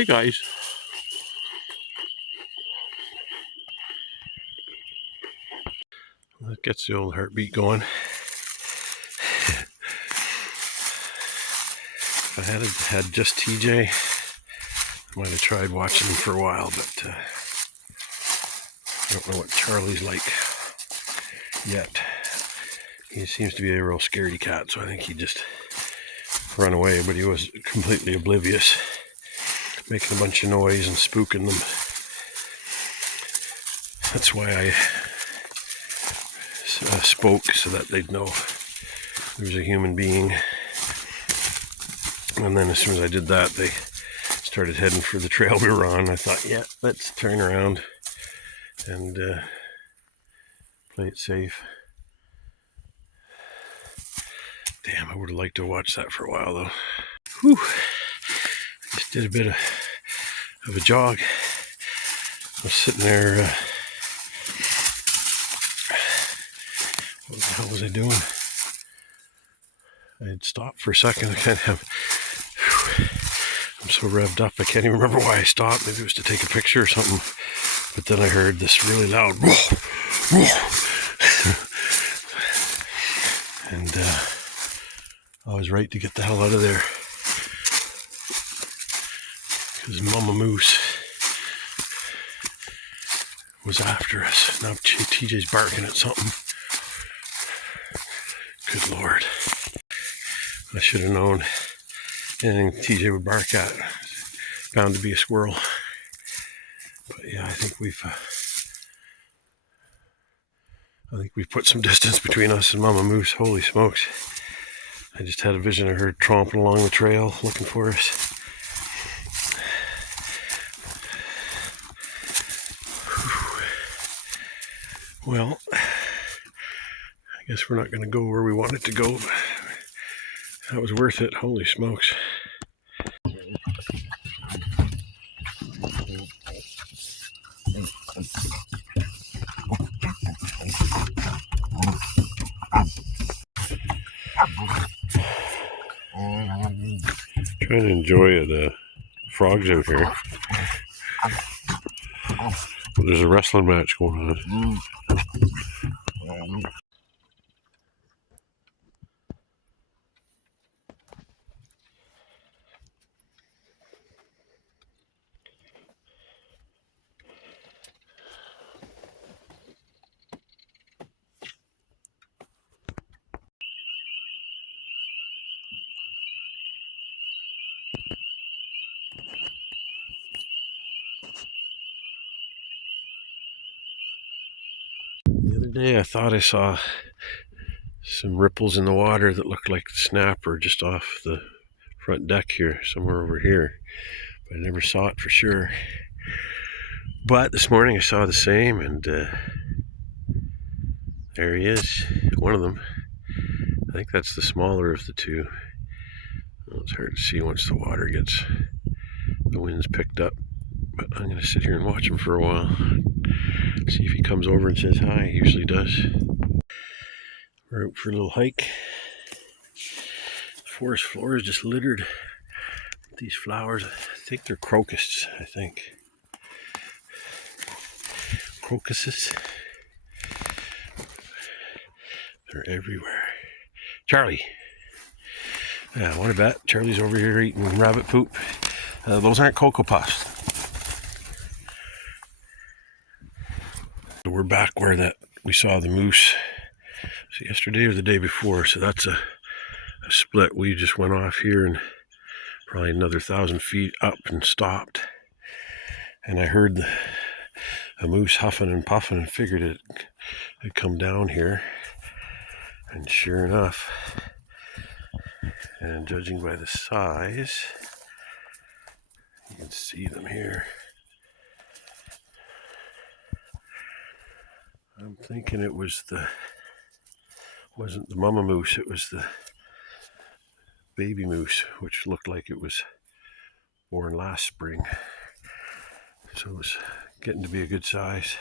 Hi guys. That gets the old heartbeat going. If I had just TJ, I might have tried watching him for a while, but I don't know what Charlie's like yet. He seems to be a real scaredy cat, so I think he just run away, but he was completely oblivious, making a bunch of noise and spooking them. That's why I spoke, so that they'd know there was a human being. And then as soon as I did that, they started heading for the trail we were on. I thought, yeah, let's turn around and play it safe. Damn, I would have liked to watch that for a while though. Whew. Just did a bit of a jog. I was sitting there, what the hell was I doing? I had stopped for a second. I kind of I'm so revved up, I can't even remember why I stopped. Maybe it was to take a picture or something. But then I heard this really loud whoa, whoa. And I was right to get the hell out of there, because Mama Moose was after us. Now TJ's barking at something. Good Lord. I should have known anything TJ would bark at. Bound to be a squirrel. But yeah, I think we've put some distance between us and Mama Moose. Holy smokes. I just had a vision of her tromping along the trail looking for us. Well, I guess we're not going to go where we wanted to go, but that was worth it. Holy smokes. Trying to enjoy the frogs out here. But there's a wrestling match going on. The other day I thought I saw some ripples in the water that looked like the snapper just off the front deck here, somewhere over here. But I never saw it for sure. But this morning I saw the same, and there he is, one of them. I think that's the smaller of the two. Well, it's hard to see once the wind's picked up. But I'm going to sit here and watch him for a while. See if he comes over and says hi. He usually does. We're out for a little hike. The forest floor is just littered with these flowers. I think they're crocuses, I think. Crocuses. They're everywhere. Charlie. Yeah, what a bet. Charlie's over here eating rabbit poop. Those aren't Cocoa Puffs. We're back where we saw the moose. So yesterday or the day before. So that's a split. We just went off here and probably another 1,000 feet up and stopped. And I heard a moose huffing and puffing and figured it had come down here. And sure enough, and judging by the size, you can see them here. I'm thinking it wasn't the mama moose, it was the baby moose, which looked like it was born last spring. So it was getting to be a good size.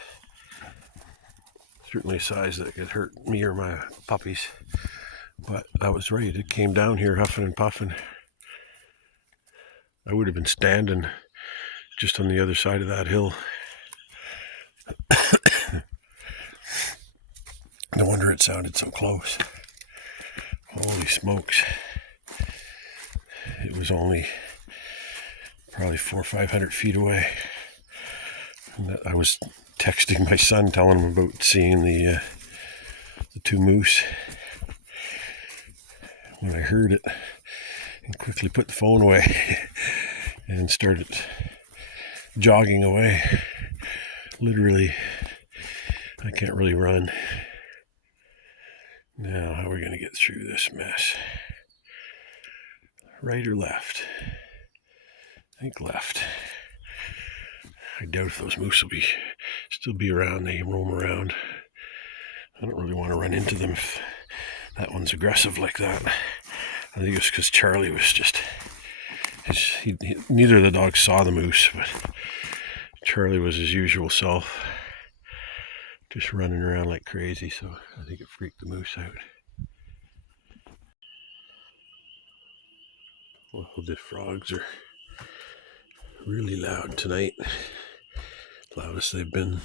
Certainly a size that could hurt me or my puppies. But I was right, it came down here huffing and puffing. I would have been standing just on the other side of that hill. No wonder it sounded so close. Holy smokes. It was only probably 400 or 500 feet away. And I was texting my son, telling him about seeing the 2 moose. When I heard it, and quickly put the phone away and started jogging away. Literally, I can't really run. Now, how are we going to get through this mess? Right or left? I think left. I doubt if those moose will still be around. They roam around. I don't really want to run into them if that one's aggressive like that. I think it's because Charlie was just... neither of the dogs saw the moose, but Charlie was his usual self, just running around like crazy, so I think it freaked the moose out. Well, the frogs are really loud tonight. Loudest they've been.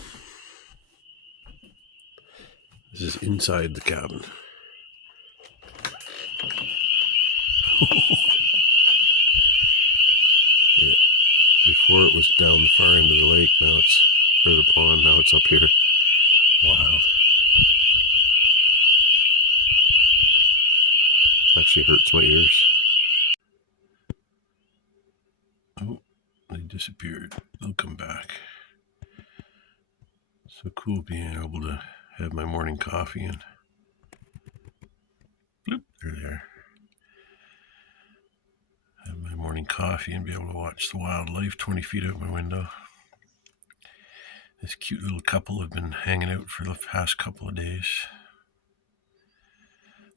This is inside the cabin. Yeah. Before it was down the far end of the lake, now it's, or the pond, now it's up here. Wild. Actually hurts my ears. Oh, they disappeared. They'll come back. So cool being able to have my morning coffee and bloop, there they are. Have my morning coffee and be able to watch the wildlife 20 feet out my window. This cute little couple have been hanging out for the past couple of days.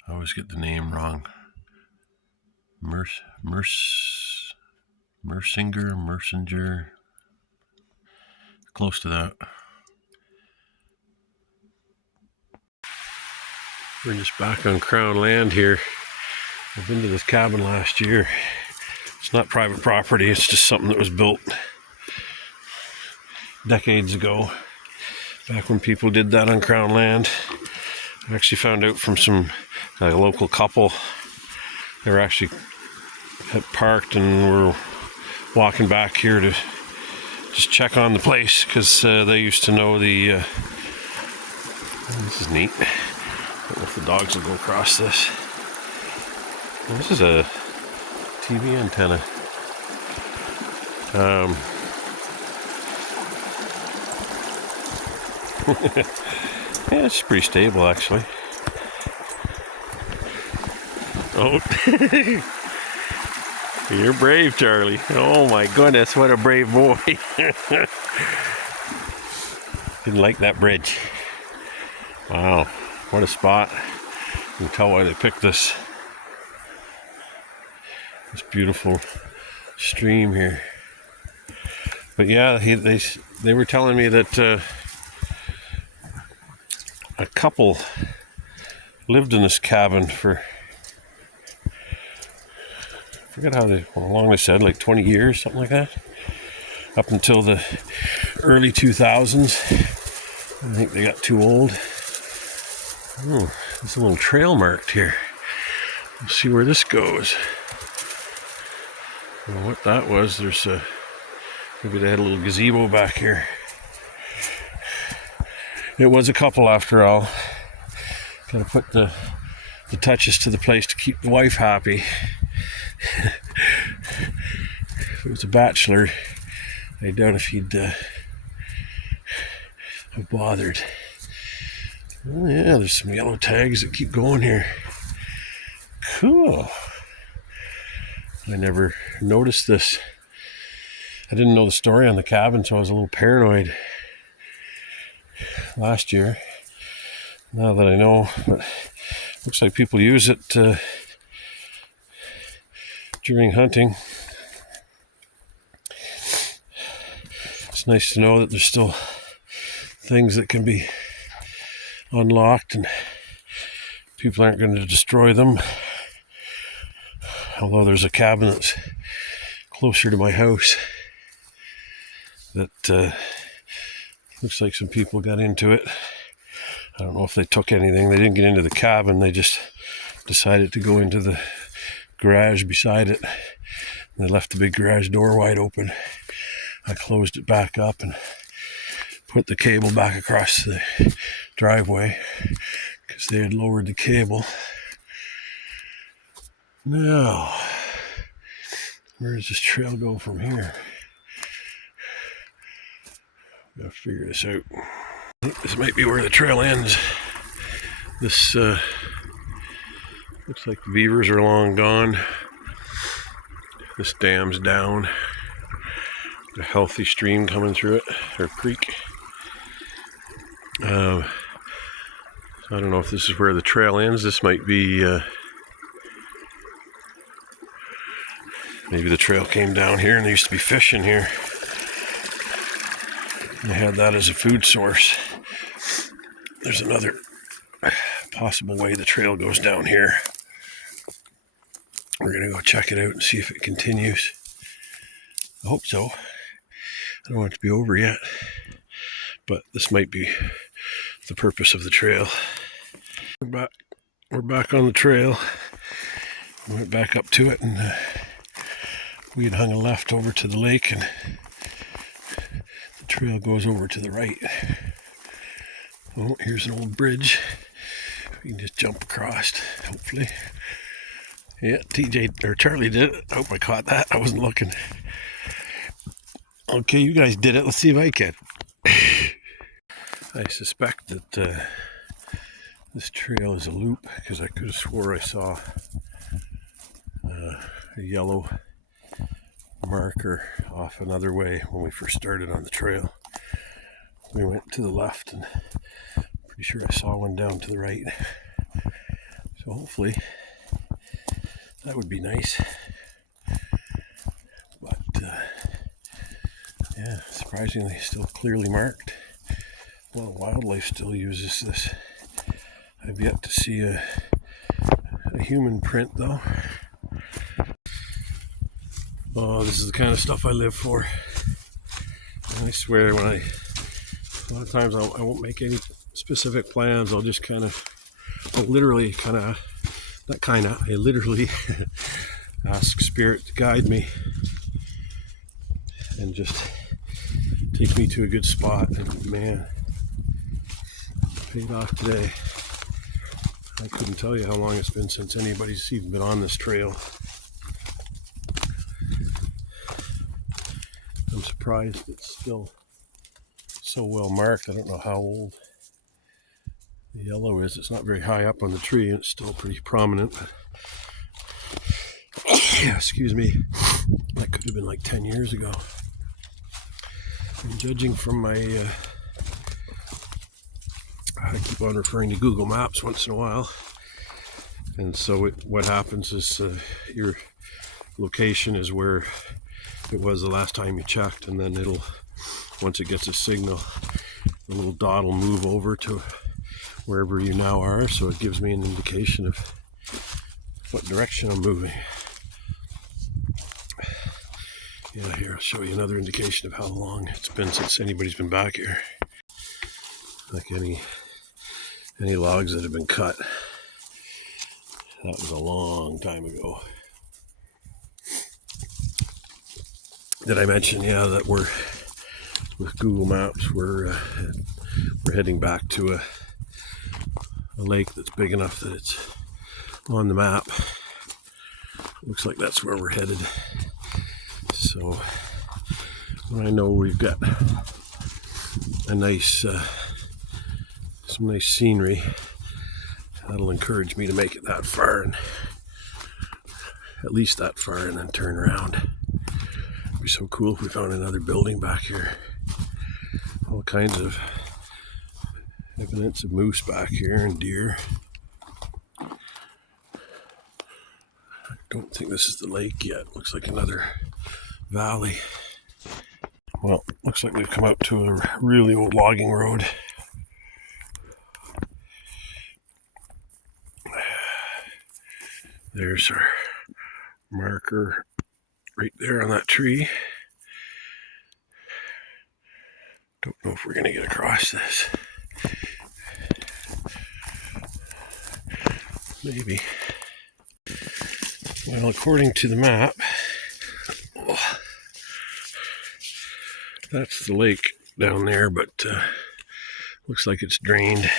I always get the name wrong. Mersinger, close to that. We're just back on Crown land here. I've been to this cabin last year. It's not private property, it's just something that was built decades ago, back when people did that on Crown land. I actually found out from a local couple. They were actually had parked and were walking back here to just check on the place because they used to know the this is neat. I don't know if the dogs will go across this. Well, this is a TV antenna. Yeah, it's pretty stable actually. Oh, you're brave, Charlie. Oh my goodness, what a brave boy. Didn't like that bridge. Wow, what a spot. You can tell why they picked this beautiful stream here. But yeah, they were telling me that a couple lived in this cabin for, I forget how long they said, like 20 years, something like that. Up until the early 2000s. I think they got too old. Oh, there's a little trail marked here. We'll see where this goes. Well, what that was, there's maybe they had a little gazebo back here. It was a couple after all. Gotta put the touches to the place to keep the wife happy. If it was a bachelor, I doubt if he'd have bothered. Oh yeah, there's some yellow tags that keep going here. Cool. I never noticed this. I didn't know the story on the cabin, so I was a little paranoid last year. Now that I know, but looks like people use it during hunting. It's nice to know that there's still things that can be unlocked and people aren't going to destroy them. Although there's a cabin that's closer to my house that looks like some people got into it. I don't know if they took anything. They didn't get into the cabin. They just decided to go into the garage beside it. And they left the big garage door wide open. I closed it back up and put the cable back across the driveway because they had lowered the cable. Now, where does this trail go from here? Gotta figure this out. I think this might be where the trail ends. This looks like the beavers are long gone. This dam's down. A healthy stream coming through it, or creek. I don't know if this is where the trail ends. This might be, maybe the trail came down here and there used to be fish in here. They had that as a food source. There's another possible way the trail goes down here. We're gonna go check it out and see if it continues. I hope so. I don't want it to be over yet, but this might be the purpose of the trail. We're back on the trail. We went back up to it, and we had hung a left over to the lake, and the trail goes over to the right. Oh, here's an old bridge. We can just jump across, hopefully. Yeah, TJ or Charlie did it. I hope I caught that. I wasn't looking. Okay, you guys did it. Let's see if I can. I suspect that this trail is a loop because I could have swore I saw a yellow marker off another way when we first started on the trail. We went to the left, and pretty sure I saw one down to the right. So hopefully that would be nice. But yeah, surprisingly still clearly marked. Well, wildlife still uses this. I've yet to see a human print though. Oh, this is the kind of stuff I live for. And I swear, a lot of times I won't make any specific plans. I'll just I literally ask Spirit to guide me and just take me to a good spot. And man, paid off today. I couldn't tell you how long it's been since anybody's even been on this trail. I'm surprised it's still so well marked. I don't know how old the yellow is. It's not very high up on the tree, and it's still pretty prominent. Excuse me. That could have been like 10 years ago. And judging from my I keep on referring to Google Maps once in a while, and so what happens is your location is where it was the last time you checked, and then once it gets a signal, the little dot will move over to wherever you now are, so it gives me an indication of what direction I'm moving. Yeah, here, I'll show you another indication of how long it's been since anybody's been back here. Like any logs that have been cut. That was a long time ago. Did I mention, yeah, that with Google Maps, we're heading back to a lake that's big enough that it's on the map. Looks like that's where we're headed. So when I know we've got a nice some nice scenery, that'll encourage me to make it that far, and at least that far, and then turn around. It'd be so cool if we found another building back here. All kinds of evidence of moose back here and deer. I don't think this is the lake yet. Looks like another valley. Well, looks like we've come out to a really old logging road. There's our marker right there on that tree. Don't know if we're going to get across this. Maybe. Well, according to the map, that's the lake down there, but looks like it's drained.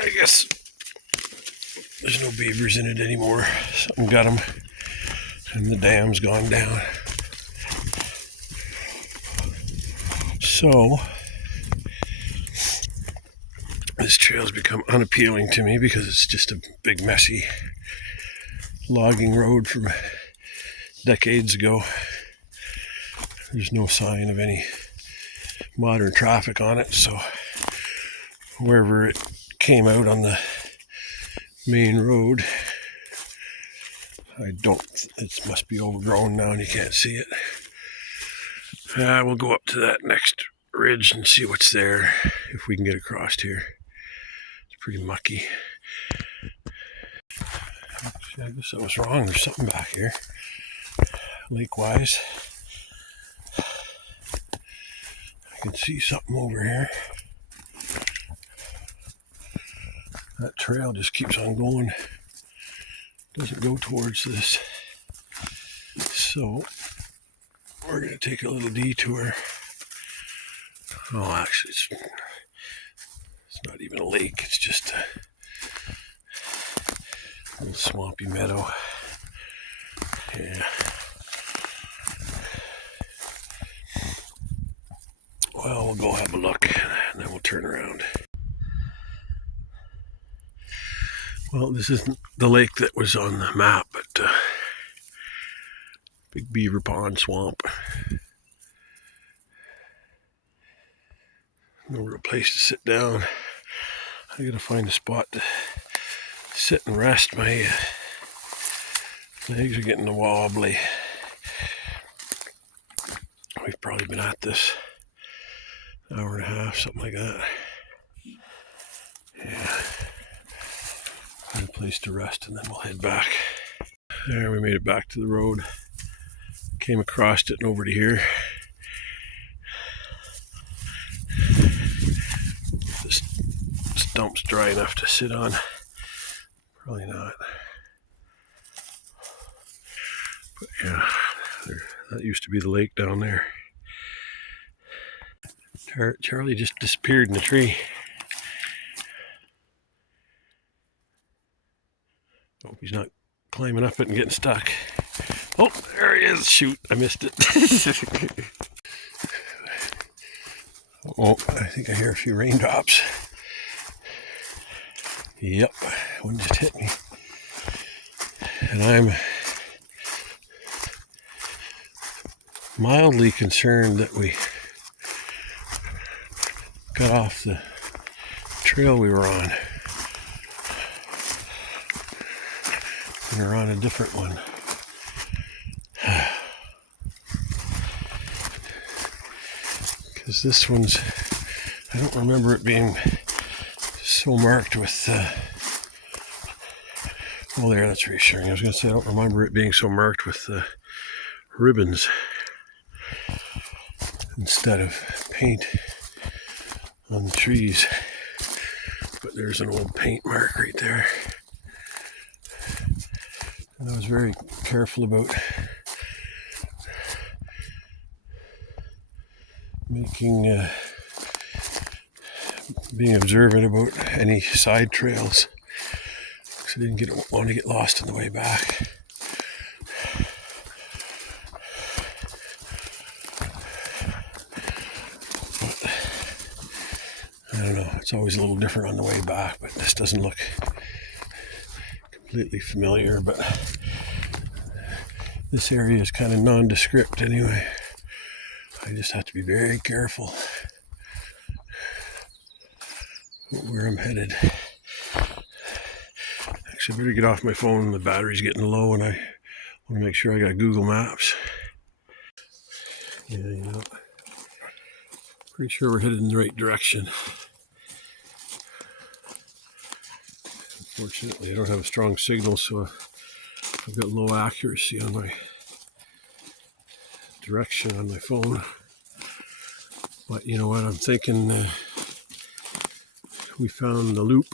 I guess there's no beavers in it anymore. Something got them, and the dam's gone down. So, this trail's become unappealing to me because it's just a big, messy logging road from decades ago. There's no sign of any modern traffic on it, so wherever it came out on the main road, it must be overgrown now and you can't see it. We'll go up to that next ridge and see what's there, if we can get across here. It's pretty mucky. Actually, I guess I was wrong. There's something back here, lake-wise. I can see something over here. That trail just keeps on going. Doesn't go towards this. So we're going to take a little detour. Oh, actually, it's not even a lake. It's just a little swampy meadow. Yeah. Well, we'll go have a look, and then we'll turn around. Well, this isn't the lake that was on the map, but big beaver pond swamp. No real place to sit down. I gotta find a spot to sit and rest. My legs are getting wobbly. We've probably been at this hour and a half, something like that. Yeah. Find a place to rest and then we'll head back. There, we made it back to the road. Came across it and over to here. This stump's dry enough to sit on. Probably not. But yeah, that used to be the lake down there. Charlie just disappeared in the tree. Hope he's not climbing up it and getting stuck. Oh, there he is. Shoot, I missed it. Oh, I think I hear a few raindrops. Yep, one just hit me. And I'm mildly concerned that we got off the trail we were on. And we're on a different one. Because this one's, I don't remember it being so marked with, oh there, that's reassuring. I was going to say, I don't remember it being so marked with ribbons instead of paint on the trees. But there's an old paint mark right there. And I was very careful about being observant about any side trails, because I didn't want to get lost on the way back. But I don't know, it's always a little different on the way back, but this doesn't look completely familiar. But this area is kind of nondescript anyway. I just have to be very careful where I'm headed. Actually, I better get off my phone. The battery's getting low and I want to make sure I got Google Maps. Yeah, you know, pretty sure we're headed in the right direction. Unfortunately, I don't have a strong signal, so I've got low accuracy on my direction on my phone. But you know what, I'm thinking we found the loop.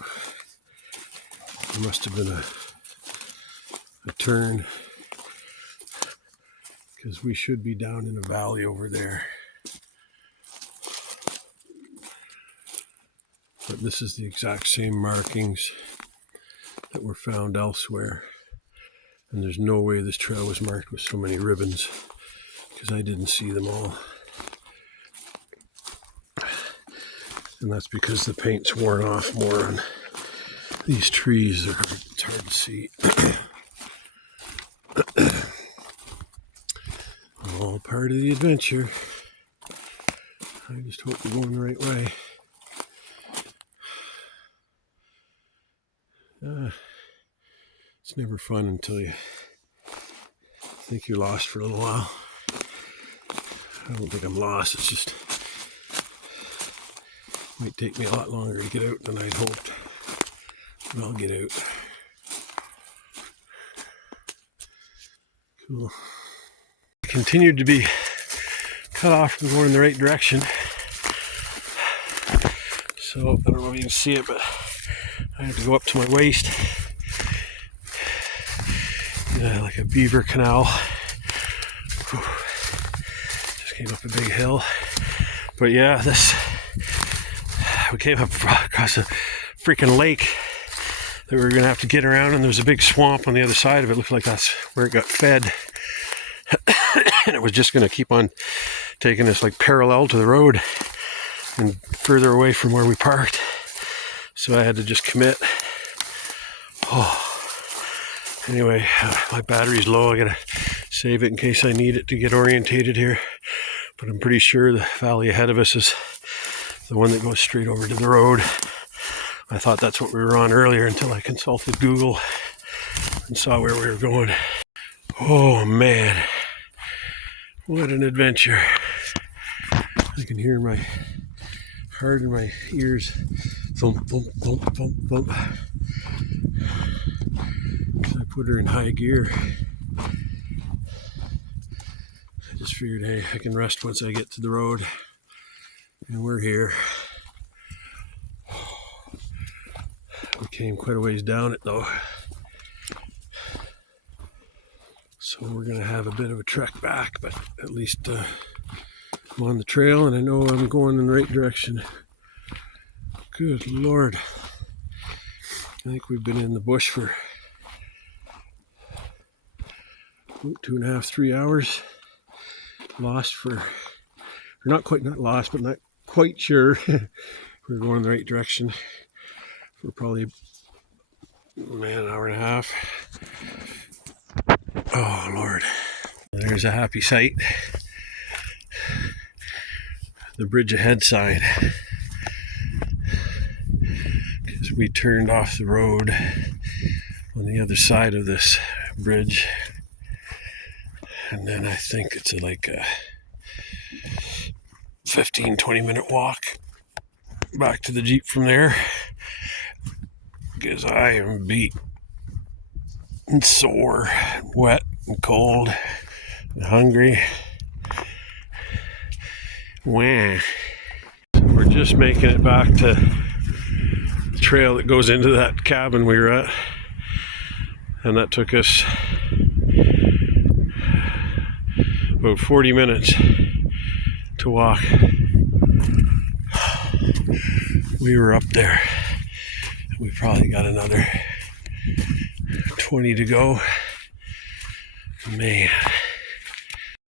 There must have been a turn, because we should be down in a valley over there. But this is the exact same markings that were found elsewhere. And there's no way this trail was marked with so many ribbons, because I didn't see them all. And that's because the paint's worn off more on these trees. It's hard to see. All part of the adventure. I just hope we're going the right way. It's never fun until you think you're lost for a little while. I don't think I'm lost, it's just might take me a lot longer to get out than I'd hoped. But I'll get out. Cool. I continued to be cut off from going in the right direction. So I don't know if you can see it, but I had to go up to my waist. Like a beaver canal. Whew. Just came up a big hill. But yeah, we came up across a freaking lake that we were going to have to get around, and there was a big swamp on the other side of it. It looked like that's where it got fed. And it was just going to keep on taking us like parallel to the road and further away from where we parked. So I had to just commit. Oh. Anyway, my battery's low. I gotta save it in case I need it to get orientated here. But I'm pretty sure the valley ahead of us is the one that goes straight over to the road. I thought that's what we were on earlier until I consulted Google and saw where we were going. Oh man, what an adventure. I can hear my heart in my ears. Thump, thump, thump, thump, thump. I put her in high gear. I just figured, hey, I can rest once I get to the road. And we're here. We came quite a ways down it though. So we're gonna have a bit of a trek back, but at least I'm on the trail and I know I'm going in the right direction. Good Lord. I think we've been in the bush for 2.5, 3 hours. Lost for, not lost, but not quite sure we're going in the right direction for probably, man, an hour and a half. Oh Lord, there's a happy sight. The bridge ahead sign. Because we turned off the road on the other side of this bridge. And then I think it's like a 15-20 minute walk back to the Jeep from there, because I am beat and sore, and wet and cold and hungry. Wah. So we're just making it back to the trail that goes into that cabin we were at, and that took us about 40 minutes to walk. We were up there. We probably got another 20 to go. Man.